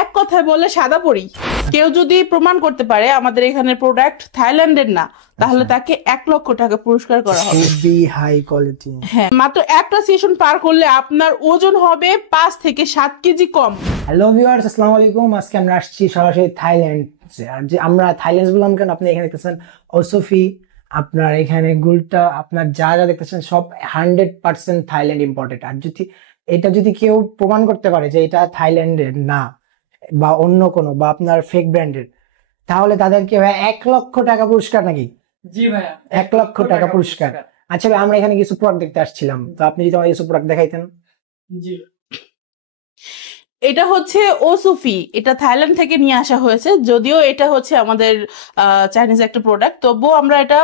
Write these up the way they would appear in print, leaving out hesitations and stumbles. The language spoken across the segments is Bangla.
এক কথায় বলে সাদা পরি। কেউ যদি প্রমাণ করতে পারে আমাদের এখানের প্রোডাক্ট থাইল্যান্ডের না, তাহলে তাকে 1,00,000 টাকা পুরস্কার করা হবে। খুবই হাই কোয়ালিটি। হ্যাঁ, মাত্র একটা সেশন পার করলে আপনার ওজন হবে 5 থেকে 7 কেজি কম। হ্যালো ভিউয়ার্স, আসসালামু আলাইকুম। আজকে আমরা আসছি সরাসরি থাইল্যান্ড। আর যে আমরা থাইল্যান্ড বললাম কেন, আপনি এখানে দেখতেছেন ওসফি, আপনার এখানে গুলটা, আপনার যা যা দেখতেছেন সব 100% থাইল্যান্ড ইম্পোর্টেড। আর এটা যদি কেউ প্রমাণ করতে পারে যে এটা থাইল্যান্ডের না বা অন্য কোনো বা আপনার ফেক ব্র্যান্ডের, তাহলে তাদেরকে ভাই 1,00,000 টাকা পুরস্কার নাকি? জি ভাইয়া, 1,00,000 টাকা পুরস্কার। আচ্ছা ভাই, আমরা এখানে কিছু প্রোডাক্ট দেখতে আসছিলাম, তো আপনি যদি আমাদের কিছু প্রোডাক্ট দেখাইতেন। জি, এটা হচ্ছে ওসুফি, এটা থাইল্যান্ড থেকে নিয়ে আসা হয়েছে। যদিও এটা হচ্ছে আমাদের চাইনিজ একটা প্রোডাক্ট, তবুও আমরা এটা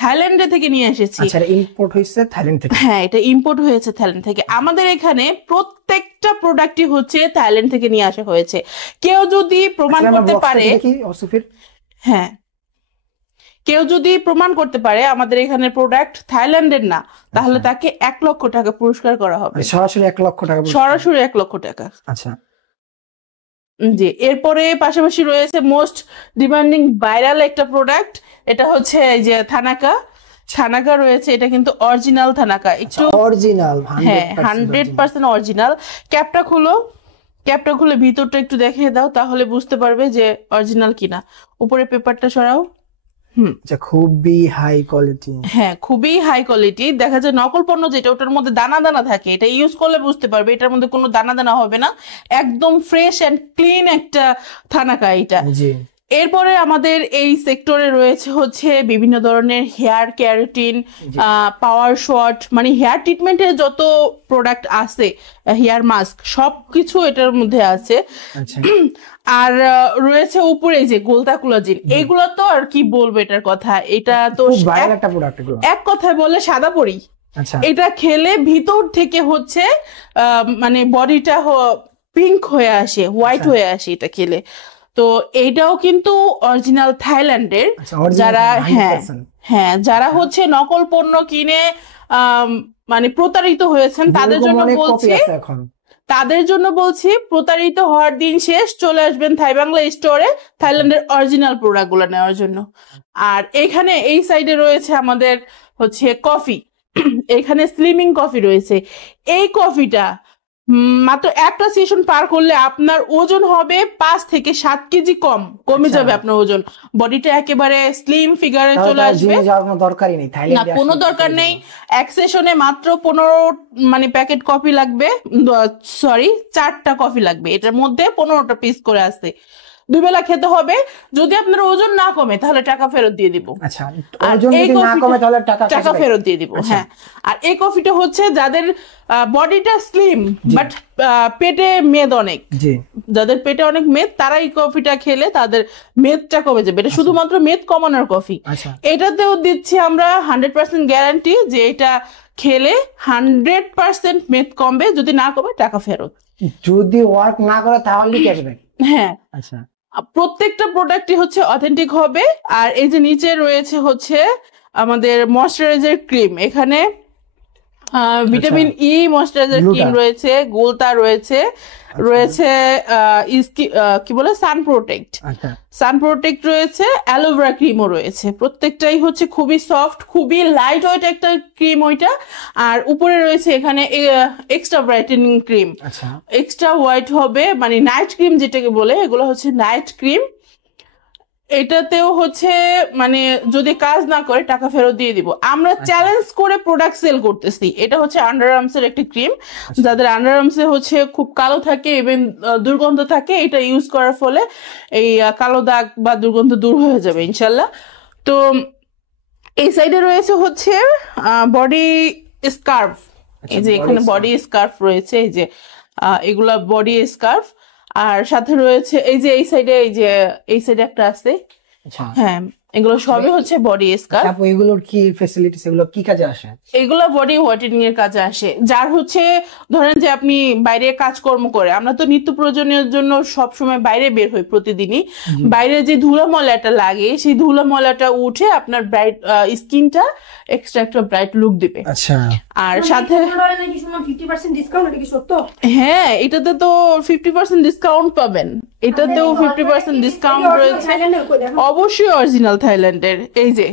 থাইল্যান্ডে থেকে নিয়ে এসেছি। আচ্ছা, ইম্পোর্ট হয়েছে থাইল্যান্ড থেকে? হ্যাঁ, এটা ইম্পোর্ট হয়েছে থাইল্যান্ড থেকে। আমাদের এখানে প্রত্যেকটা প্রোডাক্টই হচ্ছে থাইল্যান্ড থেকে নিয়ে আসা হয়েছে। কেউ যদি প্রমাণ করতে পারে, হ্যাঁ, কেউ যদি প্রমাণ করতে পারে আমাদের এখানে প্রোডাক্ট থাইল্যান্ডের না, তাহলে তাকে 1,00,000 টাকা পুরস্কার করা হবে। সরাসরি 1,00,000 টাকা? সরাসরি 1,00,000 টাকা। আচ্ছা জি, এরপরে পাশাপাশি রয়েছে মোস্ট ডিমান্ডিং ভাইরাল একটা প্রোডাক্ট, এটা হচ্ছে এই যে থানাকা রয়েছে। এটা কিন্তু অরিজিনাল থানাকা, একটু অরিজিনাল। হ্যাঁ, 100% অরিজিনাল। ক্যাপটা খুলে ভিতরটা একটু দেখিয়ে দাও, তাহলে বুঝতে পারবে যে অরিজিনাল কিনা। উপরে পেপারটা সরাও। আচ্ছা, খুবই হাই কোয়ালিটি। হ্যাঁ, খুবই হাই কোয়ালিটি। দেখা যায় নকল পণ্য যেটা, ওটার মধ্যে দানা দানা থাকে, এটা ইউজ করলে বুঝতে পারবে এটার মধ্যে কোনো দানা দানা হবে না। একদম ফ্রেশ এন্ড ক্লিন একটা থানাকা এটা। জি। এরপরে আমাদের এই সেক্টরে রয়েছে হচ্ছে বিভিন্ন ধরনের হেয়ার ক্যারাটিন, পাওয়ার শট, মানে হেয়ার ট্রিটমেন্টের যত প্রোডাক্ট আছে, হেয়ার মাস্ক, সবকিছু এটার মধ্যে আছে। আর রয়েছে উপরে যে গোলতা কোলাজিন, এইগুলো তো আর কি বলবো এটার কথা। এটা তো এক কথায় বলে সাদা পরি। এটা খেলে ভিতর থেকে হচ্ছে মানে বডিটা পিঙ্ক হয়ে আসে, হোয়াইট হয়ে আসে এটা খেলে। তো এইটাও কিন্তু অরিজিনাল থাইল্যান্ডের। যারা যারা হচ্ছে নকল পণ্য কিনে মানে প্রতারিত হয়েছেন, তাদের জন্য বলছি প্রতারিত হওয়ার দিন শেষ। চলে আসবেন থাই বাংলা স্টোরে থাইল্যান্ডের অরিজিনাল প্রোডাক্ট গুলো নেওয়ার জন্য। আর এখানে এই সাইডে রয়েছে আমাদের হচ্ছে কফি। এখানে স্লিমিং কফি রয়েছে। এই কফিটা মাত্র একটা সেশন পার করলে আপনার ওজন হবে 5 থেকে 7 কেজি কমে যাবে আপনার ওজন। বডিটা একেবারে স্লিম ফিগারে চলে আসবে। না, কোনো দরকার নেই। এক সেশনে মাত্র 15 প্যাকেট কফি লাগবে, 4টা কফি লাগবে। এটার মধ্যে 15টা পিস করে আসছে। 2 বেলা খেতে হবে। যদি আপনার ওজন না কমে তাহলে টাকা ফেরত দিয়ে দিব। টাকা ফেরত দিয়ে দিব। হ্যাঁ, আর এই কফিটা হচ্ছে যাদের বডিটা স্লিম বাট পেটে মেদ অনেক, যাদের পেটে অনেক মেদ, তারা এই কফিটা খেলে তাদের মেদটা কমে যাবে। এটা শুধুমাত্র মেদ কমানোর কফি। এটাতেও দিচ্ছি আমরা 100% গ্যারান্টি যে এটা খেলে 100% মেদ কমবে। যদি না কমে টাকা ফেরত। যদি ওয়ার্ক না করে তাহলে ক্যাশব্যাক। হ্যাঁ, আচ্ছা, প্রত্যেকটা প্রোডাক্টই হচ্ছে অথেন্টিক হবে। আর এই যে নিচে রয়েছে হচ্ছে আমাদের ময়শ্চারাইজার ক্রিম। এখানে ভিটামিন ই ময়শ্চারাইজার ক্রিম রয়েছে, গোলতা রয়েছে, কি বলে সান প্রোটেক্ট রয়েছে, অ্যালোভেরা ক্রিমও রয়েছে। প্রত্যেকটাই হচ্ছে খুবই সফট, খুবই লাইট ওয়েট একটা ক্রিম ওইটা। আর উপরে রয়েছে এখানে extra brightening cream, extra white হবে, মানে নাইট ক্রিম যেটাকে বলে, এগুলো হচ্ছে নাইট ক্রিম। এটাতেও হচ্ছে মানে যদি কাজ না করে টাকা ফেরত দিয়ে দিব। আমরা চ্যালেঞ্জ করে প্রোডাক্ট সেল করতেছি। এটা হচ্ছে আন্ডার আর্মসের একটা ক্রিম। যাদের আন্ডার আর্মসে হচ্ছে খুব কালো থাকে এবং দুর্গন্ধ থাকে, এটা ইউজ করার ফলে এই কালো দাগ বা দুর্গন্ধ দূর হয়ে যাবে ইনশাল্লাহ। তো এই সাইডে রয়েছে হচ্ছে বডি স্কার্ফ। এই যে এখানে বডি স্কার্ফ রয়েছে, এই যে এগুলা বডি স্কার্ফ। আর সাথে রয়েছে এই যে এই সাইডে একটা আছে। হ্যাঁ, এগুলো সবই হচ্ছে বডি স্কার্ফ। আপু এগুলোর কি ফ্যাসিলিটিস, এগুলো কি কাজে আসে? এগুলো বডি হোয়াইটেনিং এর কাজে আসে। যার হচ্ছে ধরেন যে আপনি বাইরে কাজকর্ম করে, আমরা তো নিত্য প্রয়োজনীয় জন্য সব সময় বাইরে বের হই প্রতিদিনই, বাইরে যে ধুলো ময়লাটা লাগে সেই ধুলো ময়লাটা উঠে আপনার ব্রাইট স্কিনটা এক্সট্রা একটা ব্রাইট লুক দিবে। আচ্ছা, আর সাথে 50% ডিসকাউন্ট, এটা কি সত্য? হ্যাঁ, এটাতে তো 50% ডিসকাউন্ট পাবেন, এটাতেও 50% ডিসকাউন্ট রয়েছে। অবশ্যই অরিজিনাল থাইল্যান্ডের। এই যে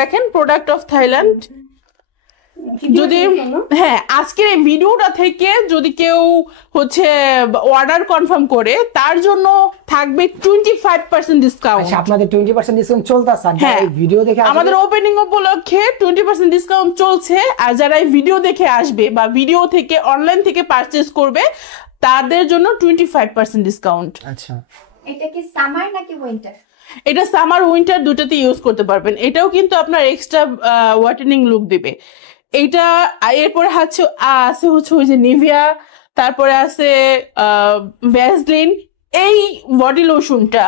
দেখেন, প্রোডাক্ট অফ থাইল্যান্ড। যদি হ্যাঁ, আজকের এই ভিডিওটা থেকে যদি কেউ হচ্ছে অর্ডার কনফার্ম করে, তার জন্য থাকবে 25% ডিসকাউন্ট। আচ্ছা, আপনাদের 20% ডিসকাউন্ট চলতেছে? হ্যাঁ, এই ভিডিও দেখে আমাদের ওপেনিং উপলক্ষে 20% ডিসকাউন্ট চলছে। আর যারা এই ভিডিও দেখে আসবে বা ভিডিও থেকে অনলাইন থেকে পারচেজ করবে, তাদের জন্য 25% ডিসকাউন্ট। আচ্ছা, এটা কি সামার নাকি উইন্টার? এটা সামার উইন্টার দুটাতে ইউজ করতে পারবেন। এটাও কিন্তু আপনার এক্সট্রা হোয়াইটেনিং লুক দিবে। এইটা এরপরে আছে হচ্ছে ওই যে নিভিয়া, তারপরে আছে ভ্যাসলিন। এই বডি লোশনটা,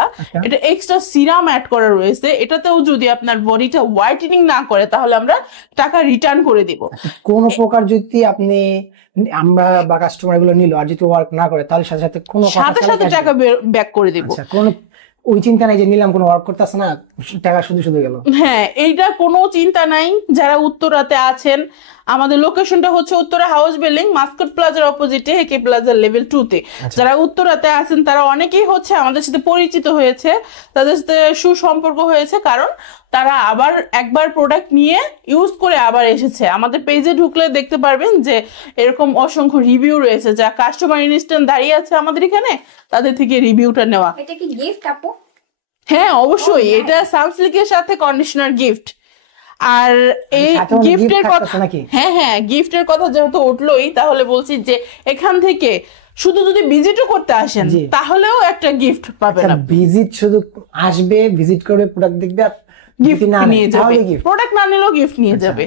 এটা এক্সট্রা সিরাম অ্যাড করা রয়েছে। এটাতেও যদি আপনার বডিটা হোয়াইটেনিং না করে, তাহলে আমরা টাকা রিটার্ন করে দিব। কোন প্রকার যদি আপনি আমরা বা কাস্টমার গুলো নিল আর যদি ওয়ার্ক না করে, তাহলে সাথে সাথে সাথে টাকা ব্যাক করে দিব। কোন ওই চিন্তা নাই যে নিলাম কোনো ওয়ার্ক করতেছে না, টাকা শুধু গেল। হ্যাঁ, এইটা কোনো চিন্তা নাই। যারা উত্তরাতে আছেন, আমাদের লোকেশনটা হচ্ছে উত্তরা হাউস বিল্ডিং, মাস্কট প্লাজার অপোজিটে, হেকে প্লাজার লেভেল 2 তে। যারা উত্তরাতে আছেন তারা অনেকেই হচ্ছে আমাদের সাথে পরিচিত হয়েছে, তাদের সাথে সুসম্পর্ক হয়েছে, কারণ তারা আবার একবার প্রোডাক্ট নিয়ে ইউজ করে আবার এসেছে। আমাদের পেজে ঢুকলে দেখতে পারবেন যে এরকম অসংখ্য রিভিউ রয়েছে, যা কাস্টমার ইনস্ট্যান্ট দাঁড়িয়ে আছে আমাদের এখানে, তাদের থেকে রিভিউটা নেওয়া। এটা কি গিফট আপু? হ্যাঁ, অবশ্যই। এটা সানসিল্কের সাথে কন্ডিশনার গিফট। আর এই গিফটের কথা, হ্যাঁ গিফটের কথা যেহেতু উঠলোই, তাহলে বলছি যে এখান থেকে শুধু যদি ভিজিটও করতে আসেন, তাহলেও একটা গিফট পাবেন। ভিজিট শুধু আসবে, ভিজিট করবে, প্রোডাক্ট দেখবে, গিফট নিয়ে যাবে। প্রোডাক্ট না নিলেও গিফট নিয়ে যাবে।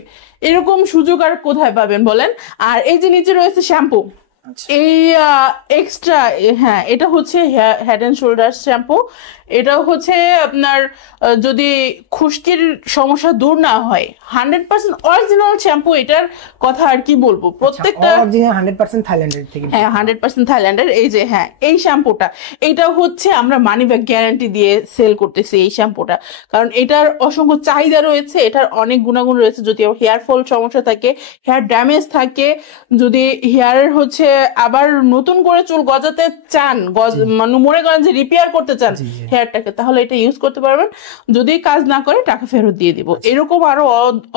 এরকম সুযোগ আর কোথায় পাবেন বলেন? আর এই যে নিচে রয়েছে শ্যাম্পু, এই এক্সট্রা, হ্যাঁ, এটা হচ্ছে হেড এন্ড শোল্ডার শ্যাম্পু। এটা হচ্ছে আপনার যদি খুশকির সমস্যা দূর না হয়, 100% অরিজিনাল শ্যাম্পু। এটার কথা আর কি বলবো, প্রত্যেকটা 100% থাইল্যান্ডের থেকে। হ্যাঁ, 100% থাইল্যান্ডের। এই যে হ্যাঁ, এই শ্যাম্পুটা, এটা হচ্ছে আমরা মানি ব্যাক গ্যারান্টি দিয়ে সেল করতেছি এই শ্যাম্পুটা, কারণ এটার অসংখ্য চাহিদা রয়েছে, এটার অনেক গুণাগুণ রয়েছে। যদি হেয়ার ফল সমস্যা থাকে, হেয়ার ড্যামেজ থাকে, যদি হেয়ারের হচ্ছে আবার নতুন করে চুল গজাতে চান, মানে মনে করেন যে রিপেয়ার করতে চান হেয়ারটাকে, তাহলে এটা ইউজ করতে পারবেন। যদি কাজ না করে, টাকা ফেরত দিয়ে দিব। এরকম আরো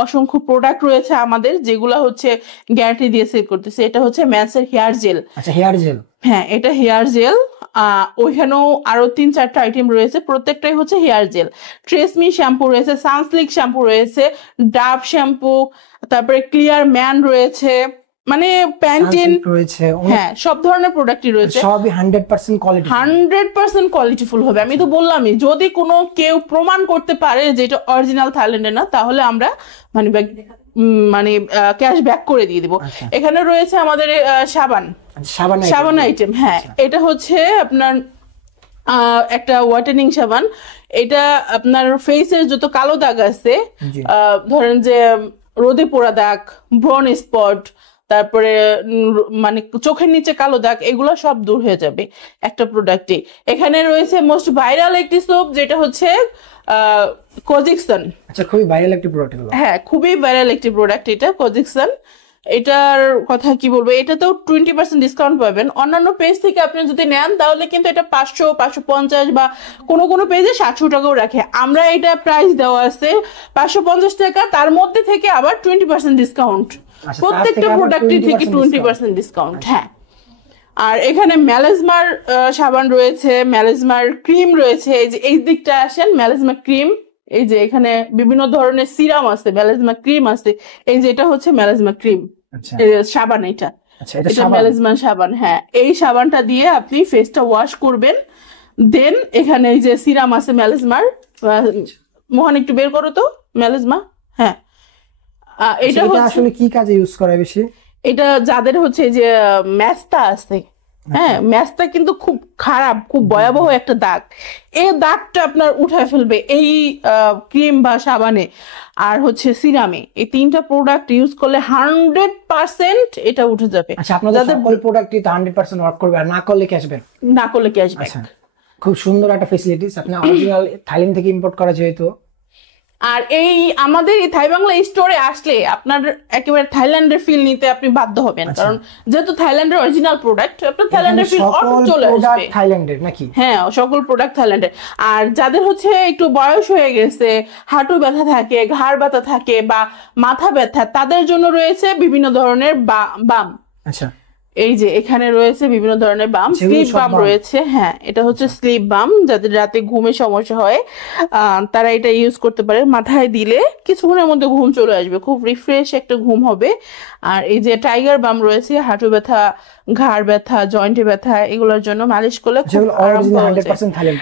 অসংখ্য প্রোডাক্ট রয়েছে আমাদের, যেগুলা হচ্ছে গ্যারান্টি দিয়ে সেল করতেছে। এটা হচ্ছে ম্যান্সের হেয়ার জেল। আচ্ছা, হেয়ার জেল। হ্যাঁ, এটা হেয়ার জেল। ওইখানেও আরো 3-4টা আইটেম রয়েছে, প্রত্যেকটাই হচ্ছে হেয়ার জেল। ট্রেসমি শ্যাম্পু রয়েছে, সানসিল্ক শ্যাম্পু রয়েছে, ডাভ শ্যাম্পু, তারপরে ক্লিয়ার ম্যান রয়েছে, মানে প্যান্টিন রয়েছে। হ্যাঁ, সব ধরনের প্রোডাক্টই রয়েছে, সবই 100% কোয়ালিটিফুল হবে। আমি তো বললামই, যদি কোনো কেউ প্রমাণ করতে পারে যে এটা অরিজিনাল থাইল্যান্ডের না, তাহলে আমরা মানে ক্যাশ ব্যাক করে দিয়ে দিব। এখানে রয়েছে আমাদের সাবান আইটেম। হ্যাঁ, এটা হচ্ছে আপনার একটা হোয়াইটেনিং সাবান। এটা আপনার ফেসের যত কালো দাগ আছে, ধরেন যে রোদে পোড়া দাগ, ব্রন স্পট, তারপরে মানে চোখের নিচে কালো দাগ, এগুলো সব দূর হয়ে যাবে একটা প্রোডাক্টে। এখানে রয়েছে মোস্ট ভাইরাল একটি সোপ, যেটা হচ্ছে কোজিকসন। আচ্ছা, খুবই ভাইরাল একটি প্রোডাক্ট। হ্যাঁ, খুবই ভাইরাল একটি প্রোডাক্ট এটা কোজিকসন। এটার কথা কি বলবো, এটাতেও 20% ডিসকাউন্ট পাবেন। অন্যান্য পেজ থেকে আপনি যদি নেন, তাহলে কিন্তু এটা 500, 550 বা কোনো পেজে 700 টাকাও রাখে। আমরা এটা প্রাইস দেওয়া আছে 550 টাকা, তার মধ্যে থেকে আবার 20% ডিসকাউন্ট, প্রত্যেকটা প্রোডাক্টের থেকে 20% ডিসকাউন্ট। হ্যাঁ, আর এখানে ম্যালেজমার সাবান রয়েছে, ম্যালেজমার ক্রিম রয়েছে। এই যে এই দিকটা আসেন, ম্যালেজমা ক্রিম। এই যে এখানে বিভিন্ন ধরনের সিরাম আছে, ম্যালেজমা ক্রিম আছে। এই যে এটা হচ্ছে ম্যালেজমা ক্রিম সাবান, এটা ম্যালেজমা সাবান। হ্যাঁ, এই সাবানটা দিয়ে আপনি ফেসটা ওয়াশ করবেন। দেন এখানে এই যে সিরাম আছে ম্যালেজমার। মোহন, একটু বের করো তো ম্যালেজমা। হ্যাঁ, এটা আসলে কি কাজে ইউজ করা বেশি? এটা যাদের হচ্ছে যে মেস্তা আছে, হ্যাঁ, ম্যাচটা কিন্তু খুব খারাপ, খুব ভয়াবহ একটা দাগ। এই দাগটা আপনার উঠায় ফেলবে এই ক্রিম বা সাবানে আর হচ্ছে সিরামে, এই 3টা প্রোডাক্ট ইউজ করলে 100% এটা উঠে যাবে। আচ্ছা, আপনাদের সকল প্রোডাক্টই তো 100% ওয়ার্ক করবে, আর না করলে ক্যাশব্যাক? না করলে ক্যাশব্যাক। আচ্ছা, খুব সুন্দর একটা ফ্যাসিলিটিস। আপনি অরিজিনাল থাইল্যান্ড থেকে ইম্পোর্ট করা যেহেতু, আর এই আমাদের এই থাই বাংলা স্টোরে আসলে আপনার একেবারে থাইল্যান্ডের ফিল নিতে আপনি বাধ্য হবেন, কারণ যেহেতু থাইল্যান্ডের অরিজিনাল প্রোডাক্ট, আপনার থাইল্যান্ডের ফিল অটো চলে আসবে। থাইল্যান্ডের নাকি? হ্যাঁ, সকল প্রোডাক্ট থাইল্যান্ডের। আর যাদের হচ্ছে একটু বয়স হয়ে গেছে, হাঁটু ব্যথা থাকে, ঘাড় ব্যথা থাকে বা মাথা ব্যথা, তাদের জন্য রয়েছে বিভিন্ন ধরনের বাম। আচ্ছা, এই যে এখানে রয়েছে বিভিন্ন ধরনের বাম, স্লিপ বাম রয়েছে। হ্যাঁ, এটা হচ্ছে স্লিপ বাম, যাদের রাতে ঘুমে সমস্যা হয় তারা এটা ইউজ করতে পারে। মাথায় দিলে কিছুক্ষণের মধ্যে ঘুম চলে আসবে, খুব রিফ্রেশ একটা ঘুম হবে। আর এই যে টাইগার বাম রয়েছে, হাঁটু ব্যথা, ঘাড় ব্যথা, জয়েন্টে ব্যথা, এগুলোর জন্য মালিশ করলে খুব আরাম পাওয়া যায়। 100% থাইল্যান্ড।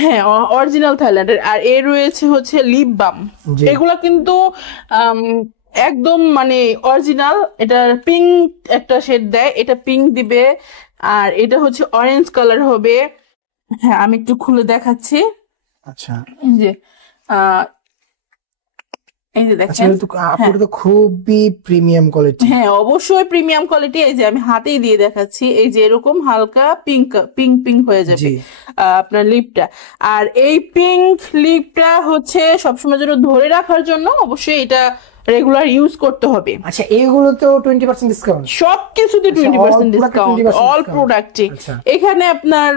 হ্যাঁ, অরিজিনাল থাইল্যান্ডের। আর এর রয়েছে হচ্ছে লিপ বাম, এগুলা কিন্তু একদম মানে অরিজিনাল। এটা পিঙ্ক একটা শেড দেয়, এটা পিঙ্ক দিবে, আর এটা হচ্ছে অরেঞ্জ কালার হবে। হ্যাঁ, আমি একটু খুলে দেখাচ্ছি। আচ্ছা, এই যে দেখেন, আপনার তো খুবই প্রিমিয়াম কোয়ালিটি। হ্যাঁ, অবশ্যই প্রিমিয়াম কোয়ালিটি। এই যে আমি হাতেই দিয়ে দেখাচ্ছি, এই যে এরকম হালকা পিঙ্ক পিঙ্ক হয়ে যাবে আপনার লিপটা। আর এই পিঙ্ক লিপটা হচ্ছে সবসময় জন্য ধরে রাখার জন্য অবশ্যই এটা রেগুলার ইউজ করতে হবে। আচ্ছা, এইগুলোতেও 20% ডিসকাউন্ট? সবকিছুতে 20% ডিসকাউন্ট, অল প্রোডাক্টে। এখানে আপনার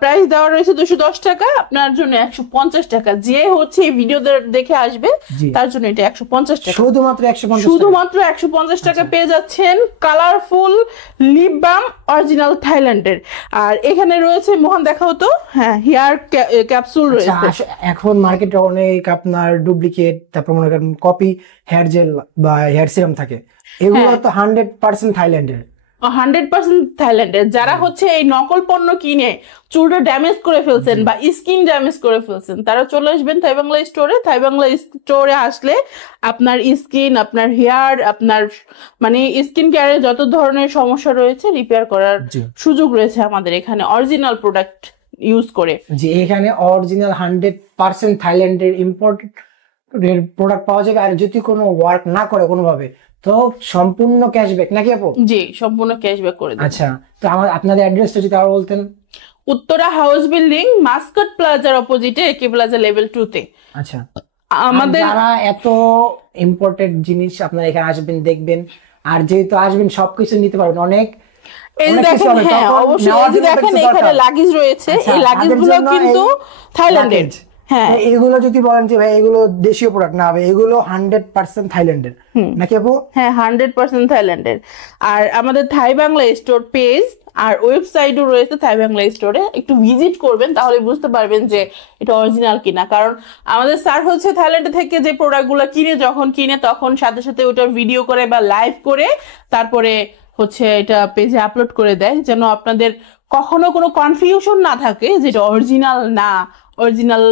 প্রাইস দেওয়া রয়েছে 210 টাকা, আপনার জন্য 150 টাকা। যে হচ্ছে এই ভিডিও দেখে আসবে তার জন্য এটা 150 টাকা, শুধুমাত্র 150 টাকা পেয়ে যাচ্ছেন কালারফুল লিপ বাম অরিজিনাল থাইল্যান্ডের। আর এখানে রয়েছে, মোহন দেখাও তো, হ্যাঁ, হেয়ার ক্যাপসুল রয়েছে। এখন মার্কেটে অনেক আপনার ডুপ্লিকেট, তারপর মনে করেন কপি হেয়ার জেল বা হেয়ার সিরাম থাকে, এগুলো তো 100% থাইল্যান্ডের। 100% থাইল্যান্ডের। যারা হচ্ছে এই নকল পণ্য কিনে চুলটা ড্যামেজ করে ফেলছেন বা স্কিন ড্যামেজ করে ফেলছেন, তারা চলে আসবেন থাই বাংলা স্টোরে। থাই বাংলা স্টোরে আসলে আপনার স্কিন, আপনার হেয়ার, আপনার মানে স্কিন কেয়ারের যত ধরনের সমস্যা রয়েছে রিপেয়ার করার সুযোগ রয়েছে আমাদের এখানে অরিজিনাল প্রোডাক্ট ইউজ করে। যে এখানে অরিজিনাল 100% থাইল্যান্ডের ইম্পোর্টেড প্রোডাক্ট পাওয়া যাবে। আর যদি কোনো ওয়ার্ক না করে কোনোভাবে, তো সম্পূর্ণ ক্যাশব্যাক নাকি আপু? জি, সম্পূর্ণ ক্যাশব্যাক করে দেব। আচ্ছা, তো আপনাদের অ্যাড্রেসটা যদি আরো বলতেন। উত্তরা হাউস বিল্ডিং, মাস্কট প্লাজার অপোজিটে একে প্লাজা লেভেল 2 তে। আচ্ছা, আমাদের যারা এত ইম্পোর্টেড জিনিস আপনারা এখানে আসবেন, দেখবেন, আর যেহেতু আসবেন সবকিছু নিতে পারবেন। অনেক দেখেন, হ্যাঁ অবশ্যই দেখেন এখানে লাগেজ রয়েছে, এই লাগেজ গুলো কিন্তু থাইল্যান্ডের। হ্যাঁ, এগুলো যদি বলেন যে ভাই এগুলো দেশীয় প্রোডাক্ট না, হবে এগুলো 100% থাইল্যান্ডের নাকি আপু? হ্যাঁ, 100% থাইল্যান্ডের। আর আমাদের থাই বাংলা স্টোর পেজ আর ওয়েবসাইটও রয়েছে থাই বাংলা স্টোরে, একটু ভিজিট করবেন, তাহলে বুঝতে পারবেন যে এটা অরিজিনাল কিনা। কারণ আমাদের স্যার হচ্ছে থাইল্যান্ড থেকে যে প্রোডাক্টগুলো যখন কিনে তখন সাথে সাথে ওটার ভিডিও করে বা লাইভ করে তারপরে হচ্ছে এটা পেজে আপলোড করে দেয়, যেন আপনাদের কখনো কোনো কনফিউশন না থাকে যে এটা অরিজিনাল না, অরিজিনাল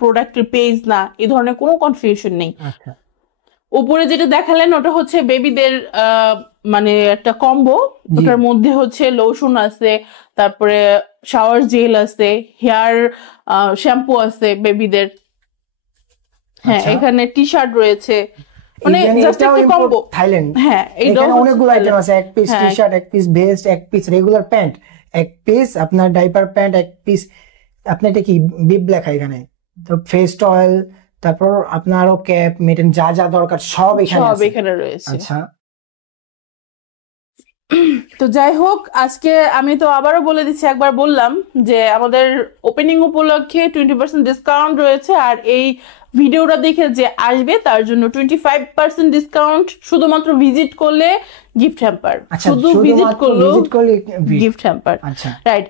প্রোডাক্টের পেজ না, এই ধরনের কোনো কনফিউশন নেই। উপরে যেটা দেখালেন ওটা হচ্ছে বেবিদের মানে একটা কম্বো, ওটার মধ্যে হচ্ছে লোশন আছে, তারপরে শাওয়ার জেল আছে, হেয়ার শ্যাম্পু আছে বেবিদের। হ্যাঁ, এখানে টি শার্ট রয়েছে, মানে জাস্ট একটা কম্বো থাইল্যান্ড। হ্যাঁ, এখানে অনেকগুলো আইটেম আছে, এক পিস টি শার্ট, এক পিস ভেস্ট, এক পিস রেগুলার প্যান্ট, এক পিস আপনার ডাইপার প্যান্ট, এক পিস আপনার এটা কি বিব লেখা এখানে, তো ফেস অয়েল, তারপর আপনারও ক্যাপ, মেটেন, যা যা দরকার সব এখানে রয়েছে। আচ্ছা, তো যাই হোক, আজকে আমি তো আবারও বলে দিচ্ছি, একবার বললাম যে আমাদের ওপেনিং উপলক্ষে 20% ডিসকাউন্ট রয়েছে। আর এই ভিডিওটা দেখে যে আসবে তার জন্য 25% ডিসকাউন্ট, শুধুমাত্র ভিজিট করলে গিফট হ্যাম্পার। শুধু ভিজিট করলে গিফট হ্যাম্পার, রাইট।